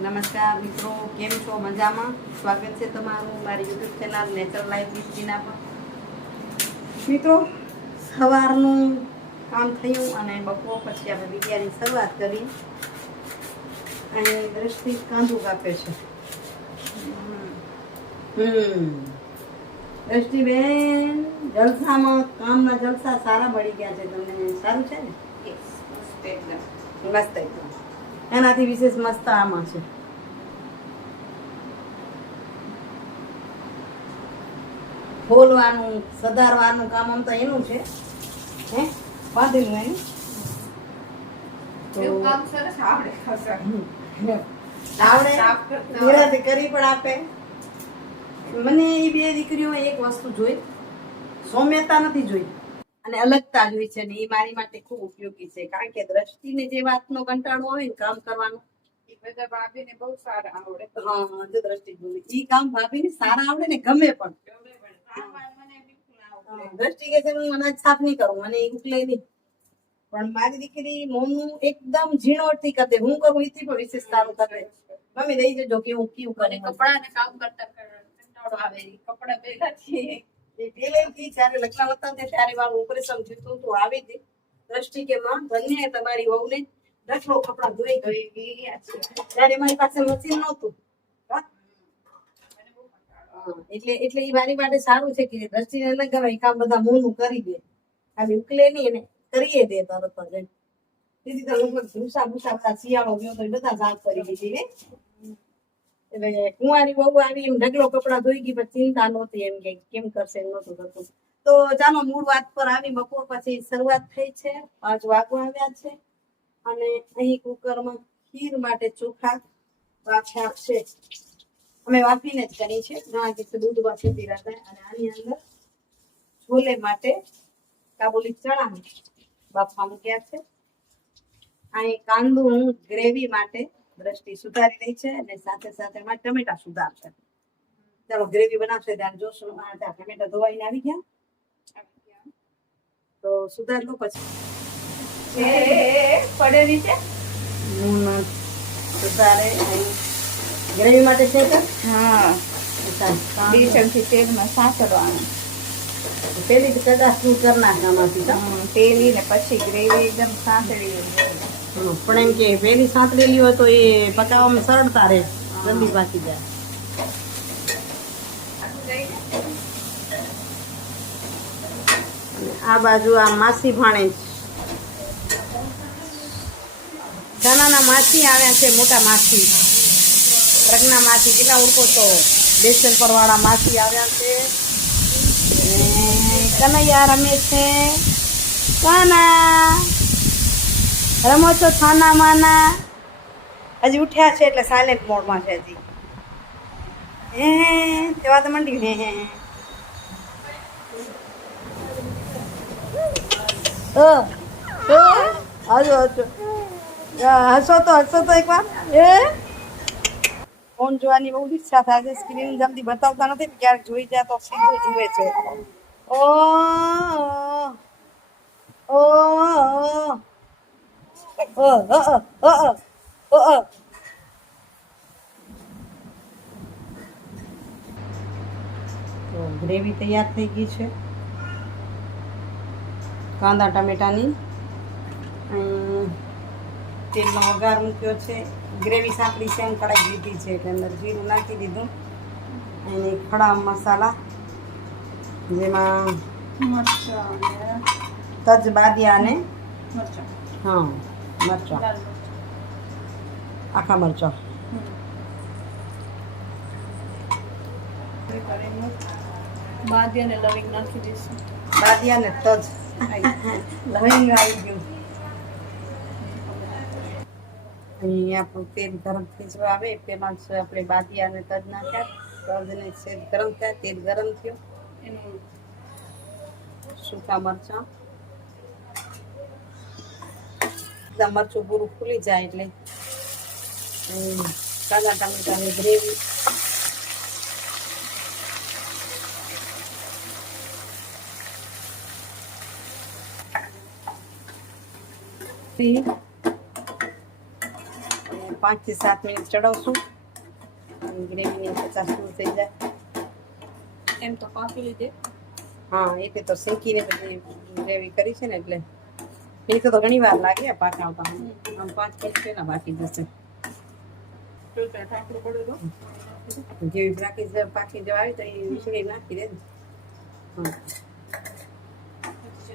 નમસ્કાર મિત્રો, કેમ છો? મજામાં? સ્વાગત છે તમારું મારી YouTube channel natural life with Jeena પર. મિત્રો, સવારનું કામ થયું અને બપોર પછી આપણે વિડિયાની શરૂઆત કરી અને દ્રષ્ટિ કાંદું કાપે છે. દ્રષ્ટિબેન, જલસામાં કામમાં જલસા સારા મળી ગયા છે તમને. સારું છે ને? મસ્ત એકદમ. એનાથી વિશેષ મસ્ત આમાં છે. ખોલવાનું, સધારવાનું કામ આમ તો એનું છે. હે બાંધેલું એનું તો કામ સરસ આવડે. નિરાતે કરી પણ આપે. મને એ બે દીકરીઓ એક વસ્તુ જોઈ, સૌમ્યતા નથી જોઈ અને અલગતા જોઈ છે. ને એ મારી માટે ખૂબ ઉપયોગી છે, કારણ કે દ્રષ્ટિને જે વાતનો કંટાળો હોય ને કામ કરવાનો, એ બધા ભાભીને બહુ સારા આવડે. હા, જો દ્રષ્ટિ બોલી ઈ કામ ભાભીને સારા આવડે ને ગમે પણ. દ્રષ્ટિ કે છે હું અનાજ સાફ નહીં કરું, મને એ ઉકલે નહીં, પણ મારી દીકરી મોનું એકદમ ઝીણવટથી કરે. હું કરું એથી પણ વિશેષ સારું કરે. મમ્મી દઈ જજો કેવું કેવું કરે. કપડાને કામ કરતા કંટાળો આવે. કપડા ભેગા થઈએ પેલેથી જયારે લગ્ન હતા ને ત્યારે મારું ઓપરેશન થયું તો આવી હતી. દ્રષ્ટિ કે માં ધન્ય તમારી વહુને ડખલો કપડા ધોઈ ગઈ. ત્યારે મારી પાસે મશીન નહોતું. એટલે એ મારી માટે સારું છે કે દ્રષ્ટિને ન ગમે કામ બધા મોનું કરી દે, ખાલી ઉકલે નહીં એને કરીએ દે તરત જ. દીદી તો લગભગ ભૂસા ભૂસા શિયાળો ગયો તો બધા સાફ કરી દીધી ને. એટલે કુંવારી બહુ આવી એમ ઢગલો કપડા ધોઈ ગઈ, પણ ચિંતા નહોતી એમ કે કેમ કરશે નહોતું થતું. તો ચાલો મૂળ વાત પર આવી. બપોર પછી શરૂઆત થઈ છે, 5 વાગવા આવ્યા છે અને અહીં કુકરમાં ખીર માટે ચોખા વાફ્યા છે. અમે વાફીને જ કરી છે, ઘણા દિવસે દૂધ વાફી રાખે. અને આની અંદર છોલે માટે કાબુલી ચણા બાફવા મૂક્યા છે. અહીં કાંદું હું ગ્રેવી માટે દ્રષ્ટિ સુધારી રહી છે અને સાથે સાથે એમાં ટમેટા સુધારશે. ચાલો ગ્રેવી બનાવશે ત્યારે જોશું. ટમેટા ધોવાઈને આવી ગયા તો સુધાર લો પછી પડેલી છે. સુધારે ગ્રેવી માટે છે કે હા 2 ચમચી તેલમાં સાંતળવાનું. પેલી કદાચ શું કરી નાખવામાંથી પેલી ને પછી ગ્રેવી એકદમ સાંતળી. પણ એમ કે પેલી સાંતળેલી હોય તો એ પકાવવામાં સરળતા રહે, જલ્દી પાકી જાય. આ બાજુ આ માસી ભાણે નાના માસી આવ્યા છે, મોટા માસી પ્રજ્ઞા માસી કેટલા ઓળખો તો બેસલ પર વાળા માસી આવ્યા છે. કનૈયા રમે છે. કાના રમો છો થાના માના? હજી ઉઠ્યા છે એટલે સાયલેન્ટ મોડમાં છે હજી. તેવા તો મંડી હસો તો એક વાર. ફોન જોવાની બહુ ઈચ્છા થાય છે. સ્ક્રીન જલ્દી બતાવતા નથી, ક્યારેક જોઈ જાય તો સીધું જુએ છે. ઓ ઓ તો ગ્રેવી તૈયાર થઈ ગઈ છે કાંદા ટમેટાની. તેલનો વઘાર મૂક્યો છે. ગ્રેવી સાંકળી સેમ કડાઈ લીધી છે એટલે અંદર જીરું નાખી દીધું. અને ખડા મસાલા જેમાં તજ બાદિયા અને હા મરચાં, આખા મરચાં. બાદિયા ને લવિંગ નાખી દઈશું. બાદિયા ને તજ લવિંગ આવી ગયું. અહીં આપણું તેલ ગરમ થઈ જવા આવે પેલા જ આપણે બાદિયા અને તજ નાખ્યા. તજને સેજ ગરમ થયા, તેલ ગરમ થયું. એનું સૂકા મરચાં, મરચું પૂરું ફૂલી જાય એટલે કાલા ટામેટાની ગ્રેવી. 5 થી 7 મિનિટ ચડાવશું ગ્રેવીની 50 મિનિટ થઈ જાય. એમ તો પાકી લીધે. હા એટલે તો શેકીને બધી ગ્રેવી કરી છે ને એટલે એ તો ઘણી વાર લાગે પાક આવતા. આમ 5 મિનિટ પહેલા બાકી જશે. જેવી પાકી જવા આવી તો એ વીસળી નાખી દે ને.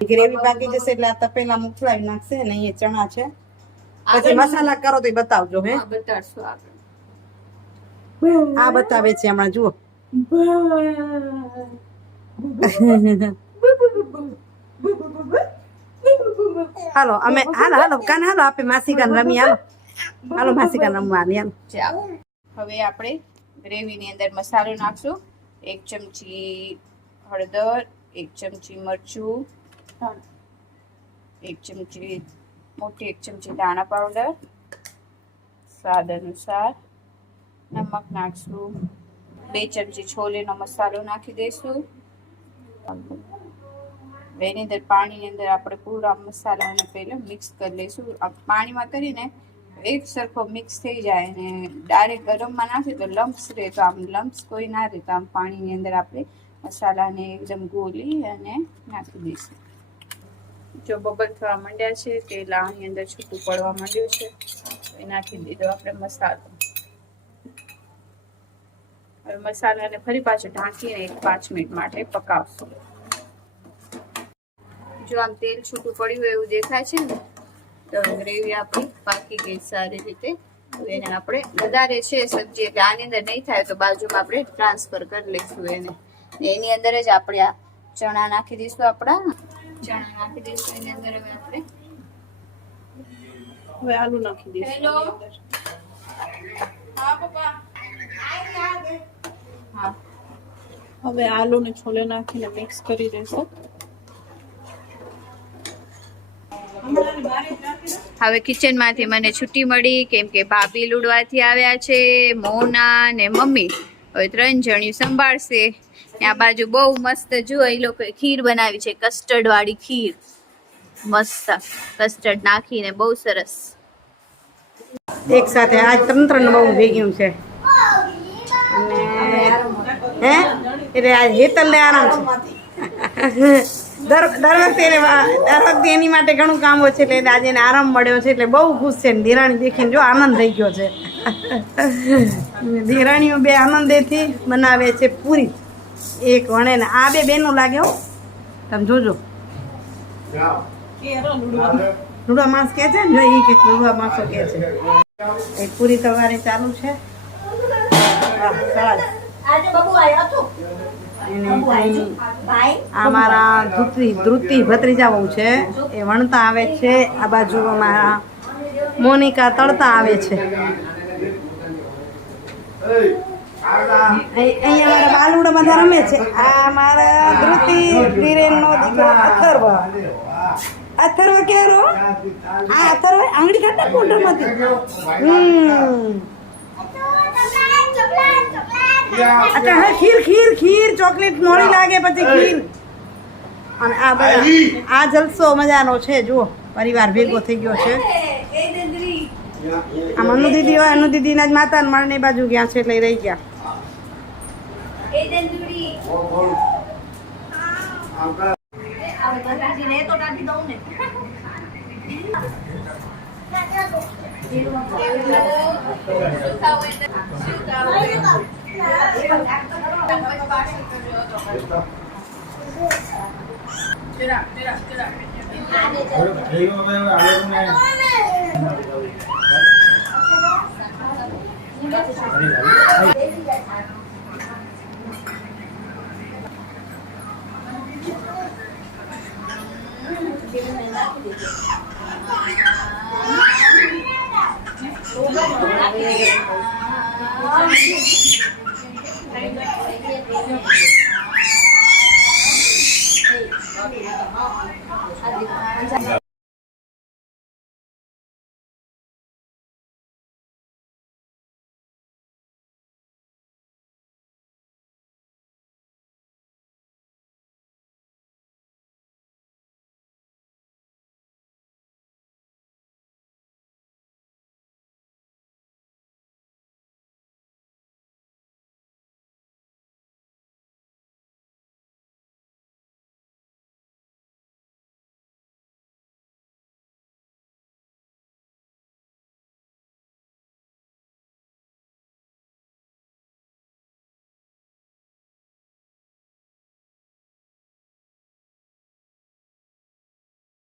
ગ્રેવી પાકી જશે એટલે આ તપેલા મુકલાવી નાખશે ને અહીંયા ચણા છે. પછી મસાલા કરો તો બતાવજો. હે બતાડશું આગળ. આ બતાવે છે હમણાં જુઓ. હાલો અમે હાલો કાન હાલો આપે માસી કાન રમી હાલો માસી કાન રમવાની હાલો. હવે આપણે ગ્રેવીની અંદર મસાલો નાખશું. 1 ચમચી હળદર, 1 ચમચી મરચું, 1 ચમચી મોટી 1 ચમચી ધાણા પાવડર, સ્વાદ અનુસાર નમક નાખશું. 2 ચમચી છોલેનો મસાલો નાખી દઈશું. એની અંદર પાણીની અંદર આપણે પૂરા મસાલાને પહેલા મિક્સ કરી લઈશું. પાણીમાં કરીને એક સરખો મિક્સ થઈ જાય અને ડાયરેક્ટ ગરમમાં નાખીએ તો લમ્સ રહે, તો આમ લમ્સ કોઈ ના રહે તો આમ પાણીની અંદર આપણે મસાલાને એકદમ ગોળી અને નાખી દઈશું. જો બબલ થવા માંડ્યા છે, તેલ આની અંદર છૂટું પડવા માંડ્યું છે, એ નાખી દીધો આપણે મસાલો. હવે મસાલાને ફરી પાછું ઢાંકીને 5 મિનિટ માટે પકાવશું. જો આમ તેલ છૂટું પડ્યું એવું દેખાય છે ને તો ગ્રેવી આપણી પાકી ગઈ સારી રીતે. એને આપણે વધારે છે સબ્જી એટલે આની અંદર નહીં થાય તો બાજુમાં આપણે ટ્રાન્સફર કરી લઈશું એને. એની અંદર જ આપણે આ ચણા નાખી દઈશું. ચણા નાખી દઈશું એની અંદર. હવે આલુ નાખી દઈશું. હા પપ્પા. હા હવે આલુ ને છોલે નાખીને મિક્સ કરી દઈશું. હવે કિચનમાંથી મને છૂટી મળી કેમ કે ભાભી લુડવાથી આવ્યા છે. મોના ને મમ્મી હવે 3 જણી સંભાળશે. આ બાજુ બહુ મસ્ત જુઓ એ લોકોએ ખીર બનાવી છે, કસ્ટર્ડ વાળી ખીર. મસ્ત કસ્ટર્ડ નાખીને બહુ સરસ. એક સાથે આજ 3 બહુ ભેગ્યું છે અને હે એટલે આ હેતલને આરામ છે. દર વખતે એની માટે ઘણું કામ હોય છે એટલે આજે એને આરામ મળ્યો છે એટલે બહુ ખુશ છે. ધીરાણી દેખીને જો આનંદ થઈ ગયો છે. ધીરાણીઓ બે આનંદેથી બનાવે છે પૂરી. એક વણે ને આ બે બેનો લાગે હો, તમે જોજો. લુડવા માણસ કે છે ને, જો એ કે લુડવા માણસો કે છે. એક પૂરી તવારે ચાલુ છે. અમારા ધૃતિ ભત્રીજા બહુ છે, એ વણતા આવે છે. આ બાજુ અમારા મોનિકા તળતા આવે છે. અહીંયા અમારા બાલુડા બધા રમે છે. આ મારા ધૃતિ ધીરેનનો દીકરો અથર્વ. અથર્વ કેરો આ અથર્વ આંગળી કાઢતા કોન્ટરમાંથી. અચ્છા હા, ખીર ચોકલેટ મોડી લાગે પછી ખીર. અને આ બધા આ જલસો મજાનો છે. જુઓ પરિવાર ભેગો થઈ ગયો છે. આમ અનુ દીદી હોય, અનુ દીદીના જ માતા મળને બાજુ ગયા છે એટલે રહી ગયા.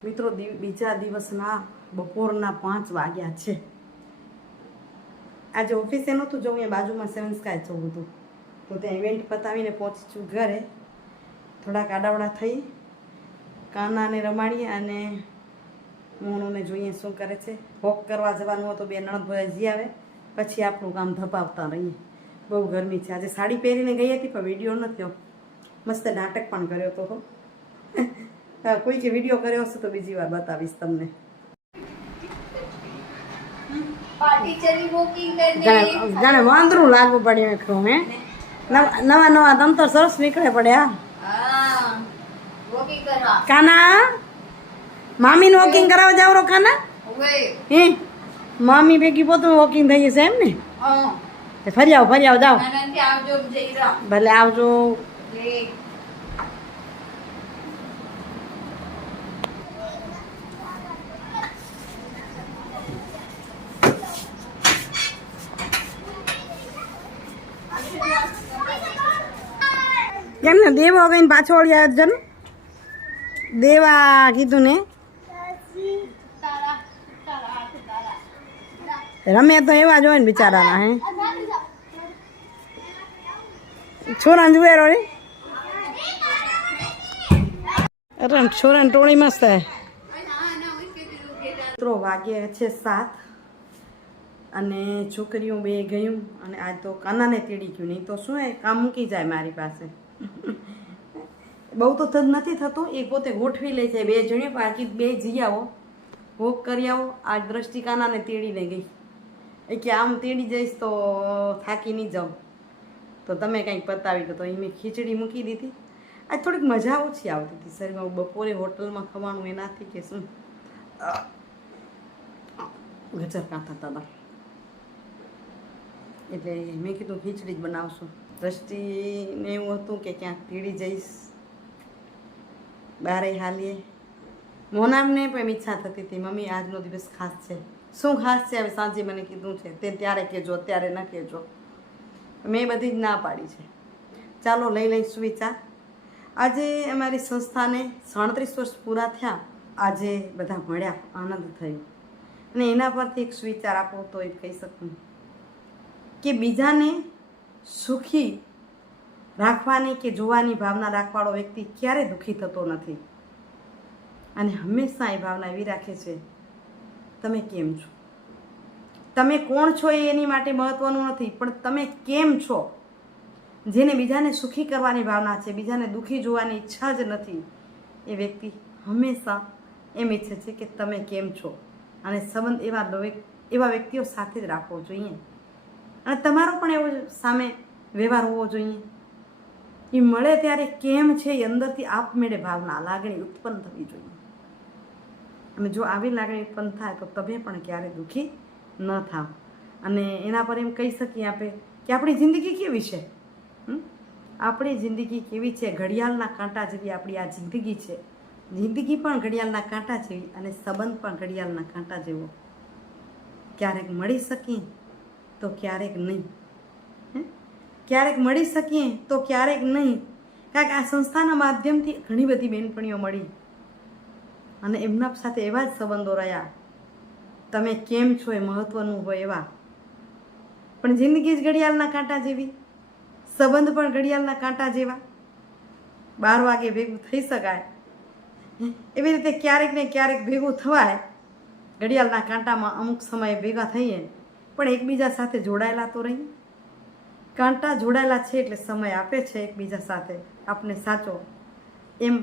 મિત્રો બીજા દિવસના બપોરના 5 વાગ્યા છે. આજે ઓફિસે નહોતું જવું, અહીંયા બાજુમાં સેવન સ્કાય જવું હતું, તો ત્યાં ઇવેન્ટ પતાવીને પહોંચી છું ઘરે. થોડાક આડાવડા થઈ, કાનાને રમાડીએ અને મોનુને જોઈએ શું કરે છે. વોક કરવા જવાનું હોય તો બે નણંદ ભોજાજી આવે, પછી આપણું કામ ધપાવતા રહીએ. બહુ ગરમી છે. આજે સાડી પહેરીને ગઈ હતી પણ વિડીયો નહોતો. મસ્ત નાટક પણ કર્યો હતો. કોઈ કે વિડીયો કર્યો હશે તો બીજી વાર બતાવીશ તમને. જાણે વાંદરું લાગવું પડ્યું એકલું. હે નવા નવા તંતર સરસ નીકળે પડ્યા. કાના મામી વોકિંગ કરાવવા જાવ રો કાના? હે મામી ભેગી પોતું વોકિંગ થઈ જશે એમ ને? ફરી આવો જાઓ. ભલે આવજો. કેમ ને દેવા કઈ પાછો વળી આવ્યો છે ને? દેવા કીધું ને રમે તો એવા જ હોય ને બિચારાના. હે છોરા જુએ રો અરે છોરા ટોળી મસ્ત હે. મિત્રો વાગે છે 7 અને છોકરીઓ બે ગયું અને આજ તો કાનાને તેડી ગયું. નહીં તો શું એ કામ મૂકી જાય મારી પાસે. બહુ તો નથી થતું, એ પોતે ગોઠવી લે છે. બે જણીએ બાકી બે જઈ આવો, વોક કરી આવો. આ દ્રષ્ટિ કાનાને તેડીને ગઈ. એ કે આમ તેડી જઈશ તો થાકી નહીં જાઉં, તો તમે કંઈક પતાવી દો. તો એ મેં ખીચડી મૂકી દીધી. આજ થોડીક મજા ઓછી આવતી હતી શરીરમાં. બપોરે હોટલમાં ખવાનું એનાથી કે શું ગજર કાંતા હતા, એટલે મેં કીધું ખીચડી જ બનાવશું. દ્રષ્ટિને એવું હતું કે ક્યાંક તેડી જઈશ, બારે હાલીએ. મોનામને પણ ઈચ્છા થતી હતી મમ્મી આજનો દિવસ ખાસ છે. શું ખાસ છે હવે સાંજે મને કીધું છે તે ત્યારે કહેજો, અત્યારે ન કહેજો. મેં બધી જ ના પાડી છે. ચાલો લઈ લઈશું વિચાર. આજે અમારી સંસ્થાને 37 વર્ષ પૂરા થયા. આજે બધા મળ્યા, આનંદ થયો. અને એના પરથી એક સુવિચાર આપો તો એ કહી શકું કે બીજાને સુખી રાખવાની કે જોવાની ભાવના રાખવાળો વ્યક્તિ ક્યારેય દુઃખી થતો નથી. અને હંમેશા એ ભાવના એવી રાખે છે તમે કેમ છો. તમે કોણ છો એ એની માટે મહત્વનું નથી, પણ તમે કેમ છો. જેને બીજાને સુખી કરવાની ભાવના છે, બીજાને દુઃખી જોવાની ઈચ્છા જ નથી, એ વ્યક્તિ હંમેશા એમ ઈચ્છે છે કે તમે કેમ છો. અને સંબંધ એવા વ્યક્તિઓ સાથે જ રાખવો જોઈએ. અને તમારો પણ એવો સામે વ્યવહાર હોવો જોઈએ. એ મળે ત્યારે કેમ છે એ અંદરથી આપમેળે ભાવના, લાગણી ઉત્પન્ન થવી જોઈએ. અને જો આવી લાગણી ઉત્પન્ન થાય તો તમે પણ ક્યારેય દુઃખી ન થાવ. અને એના પર એમ કહી શકીએ આપણે કે આપણી જિંદગી કેવી છે. આપણી જિંદગી કેવી છે? ઘડિયાળના કાંટા જેવી આપણી આ જિંદગી છે. જિંદગી પણ ઘડિયાળના કાંટા જેવી અને સંબંધ પણ ઘડિયાળના કાંટા જેવો. ક્યારેક મળી શકીએ તો ક્યારેક નહીં. ક્યારેક મળી શકીએ તો ક્યારેક નહીં. કારણ કે આ સંસ્થાના માધ્યમથી ઘણી બધી બહેનપણીઓ મળી અને એમના સાથે એવા જ સંબંધો રહ્યા. તમે કેમ છો એ મહત્વનું હોય એવા. પણ જિંદગી જ ઘડિયાળના કાંટા જેવી, સંબંધ પણ ઘડિયાળના કાંટા જેવા. 12 વાગે ભેગું થઈ શકાય એવી રીતે ક્યારેક ને ક્યારેક ભેગું થવાય. ઘડિયાળના કાંટામાં અમુક સમયે ભેગા થઈએ પણ એકબીજા સાથે જોડાયેલા તો રહીએ. કાંટા જોડાયેલા છે એટલે સમય આપે છે એકબીજા સાથે આપણે સાચો. એમ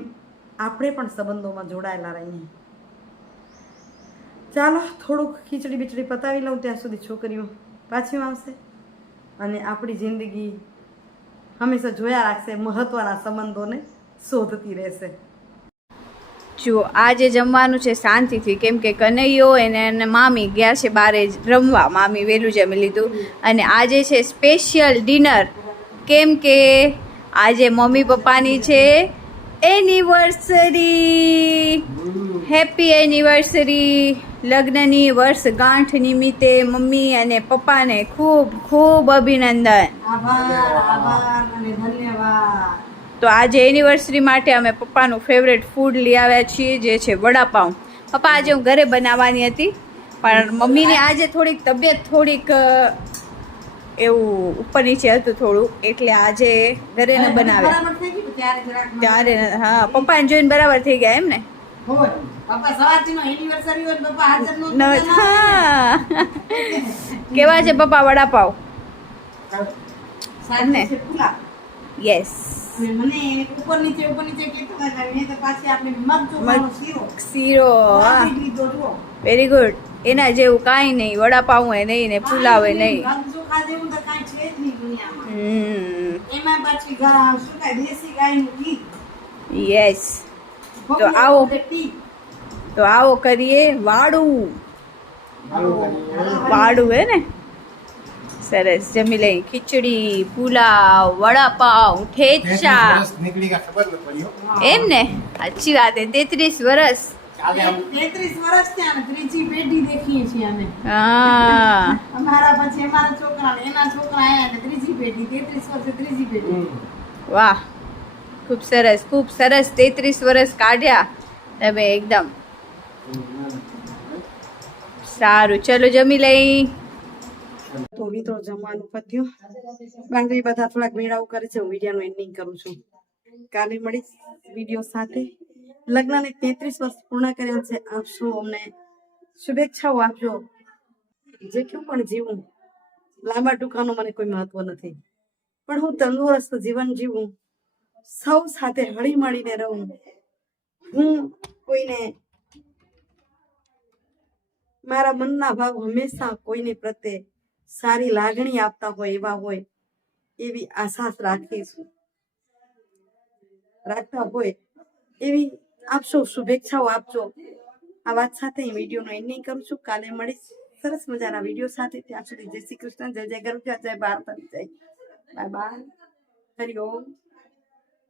આપણે પણ સંબંધોમાં જોડાયેલા રહીએ. ચાલો થોડુંક ખીચડી બીચડી પતાવી લઉં, ત્યાં સુધી છોકરીઓ પાછી આવશે અને આપણી જિંદગી હંમેશા જોયા રાખશે. મહત્વના સંબંધોને શોધતી રહેશે. જો આજે જમવાનું છે શાંતિથી, કેમ કે કનૈયો એને મામી ગયા છે બારે રમવા. મામી વહેલું જમી લીધું અને આજે છે સ્પેશિયલ ડિનર, કેમ કે આજે મમ્મી પપ્પાની છે એનિવર્સરી. Happy anniversary! લગ્નની વર્ષગાંઠ નિમિત્તે મમ્મી અને પપ્પાને ખૂબ ખૂબ અભિનંદન. આભાર અને ધન્યવાદ. તો આજે એનિવર્સરી માટે અમે પપ્પાનું ફેવરેટ ફૂડ લઈ આવ્યા છીએ, જે છે વડાપાઉં. પપ્પા આજે હું ઘરે બનાવવાની હતી, પણ મમ્મીને આજે થોડીક તબિયત થોડીક એવું ઉપર નીચે હતું થોડું, એટલે આજે ઘરે ન બનાવ્યા. બરાબર થઈ ગયું ત્યારે જરાક ત્યારે હા, પપ્પાને જોઈને બરાબર થઈ ગયા એમ ને. હોય પપ્પા સવારથી નો એનિવર્સરી હોય પપ્પા હાજર નો હા. કેવા છે પપ્પા વડાપાઉં? સાને પુલા યસ. અને મને ઉપર નીચે કેતા હતા ને તો પાછી આપણે મગ ચોખાનો શીરો શીરો લીધો જો વેરી ગુડ. એના જેવું કાંઈ નહીં, વડાપાઉં એ નહીં ને પુલાવ એ નહીં. મગ ચોખા જેવું તો કાંઈ છે જ નહીં દુનિયામાં. એમાં પાછી શું કાંઈ દેશી ગાયનું ઘી. યસ. તો આવો કરીએ વાડું. વાડું હે ને, સરસ. જમી લઈ ખીચડી, પુલાવ, વડાપાઉં, ઠેચા. એમ ને, સાચી વાત. 33 વર્ષ. 33 વર્ષ થયા ને ત્રીજી પેઢી દેખીએ છીએ અમે. હા, અમારા પછી અમારા છોકરા ને એના છોકરા આયા ને ત્રીજી પેઢી. 33 વર્ષે ત્રીજી પેઢી. વાહ, ખૂબ સરસ, ખૂબ સરસ. 33 વર્ષ કાઢ્યા તમે એકદમ. સારું, ચલો જમી લઈ. તો મિત્રો જમવાનું પત્યું. બાકી બધા થોડાક મેળાઓ કરે છે. હું વિડીયોનું એન્ડિંગ કરું છું. કાલે મળીશ વિડીયો સાથે. લગ્નને 33 વર્ષ પૂર્ણ કર્યા છે. આપશો અમને શુભેચ્છાઓ આપજો. જેટલું પણ જીવું, લાંબા ટૂંકાનું મને કોઈ મહત્વ નથી, પણ હું તંદુરસ્ત જીવન જીવું, સૌ સાથે હળી મળીને રહું. હું કોઈને મારા મનના ભાવ હંમેશા કોઈને પ્રત્યે સારી લાગણી આપતા હોય એવા હોય એવી આશા રાખતા હોય એવી આપશો શુભેચ્છાઓ આપજો. આ વાત સાથે હું વિડીયોનો એન્ડિંગ કરું છું. કાલે મળીશ સરસ મજાના વિડીયો સાથે. ત્યાં સુધી જય શ્રી કૃષ્ણ, જય જય ગરુડા, જય ભારત, જય બાય બાય, હરિ ઓમ.